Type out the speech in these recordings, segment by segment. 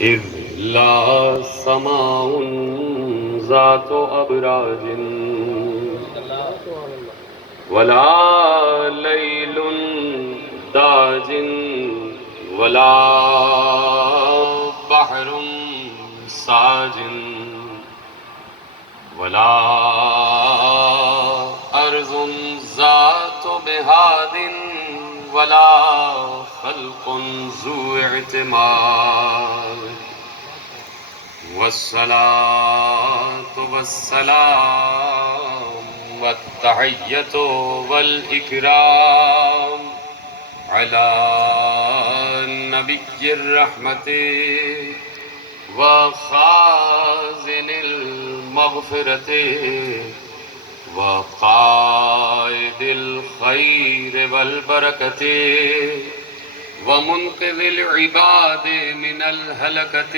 إذ لا سماء ذات أبراج ولا ليل داج ولا بحر ساج ولا أرض ذات بهاد ولا خلق ذو اعتماد والصلاة والسلام والتحية والإكرام على نبي الرحمة وخازن المغفرة وقائد الخير والبركة ومنقذ العباد من الهلكة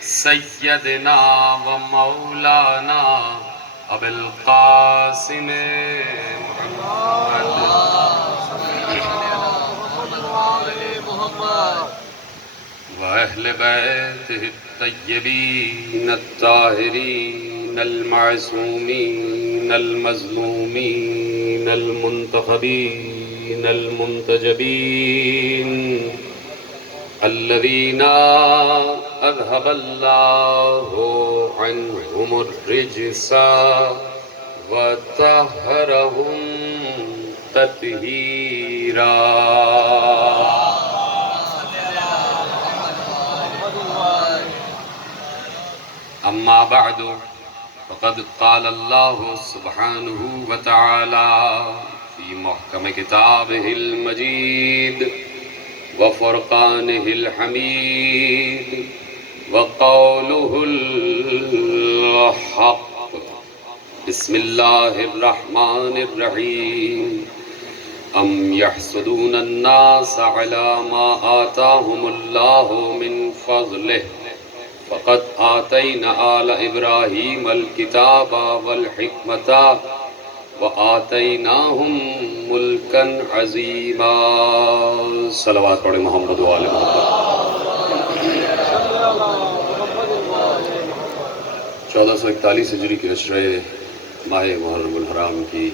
سيدنا ومولانا أبي القاسم محمد وأهل بيته الطيبين الطاهرين المعصومين المظلومين المنتخبين المنتجبين الذين أذهب الله عنهم الرجس وطهرهم تطهيرا. أما بعد فقد قال الله سبحانه وتعالى في محكم كتابه المجيد وفرقانه الحميد وقوله الحق. بسم الله الرحمن الرحيم. أم يحسدون الناس على ما آتاهم الله من فضله فقد آتينا آل إبراهيم الكتاب والحكمة وآتيناهم ملكا عظيما. صلوات پڑھیں محمد وآل محمد. 1441 ہجری کے عشرے ماہ محرم الحرام کی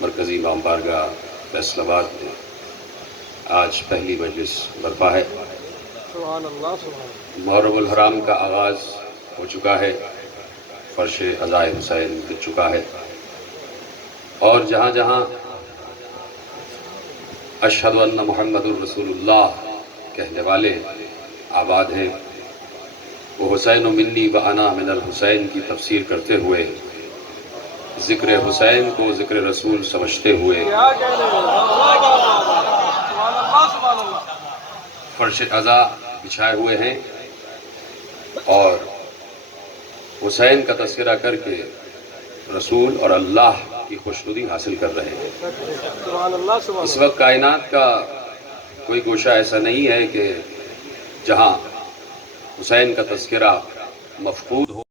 مرکزی امام بارگاہ فیصل آباد میں آج پہلی مجلس برپا ہے. محرم الحرام کا آغاز ہو چکا ہے، فرش عزائے حسین بچ چکا ہے، اور جہاں جہاں اشہد ان محمد الرسول اللہ کہنے والے آباد ہیں، وہ حسین منی و انا من الحسین کی تفسیر کرتے ہوئے ذکر حسین کو ذکر رسول سمجھتے ہوئے فرش عزا بچھائے ہوئے ہیں اور حسین کا تذکرہ کر کے رسول اور اللہ کی خوشنودی حاصل کر رہے ہیں. اس وقت کائنات کا کوئی گوشہ ایسا نہیں ہے کہ جہاں حسین کا تذکرہ مفقود ہو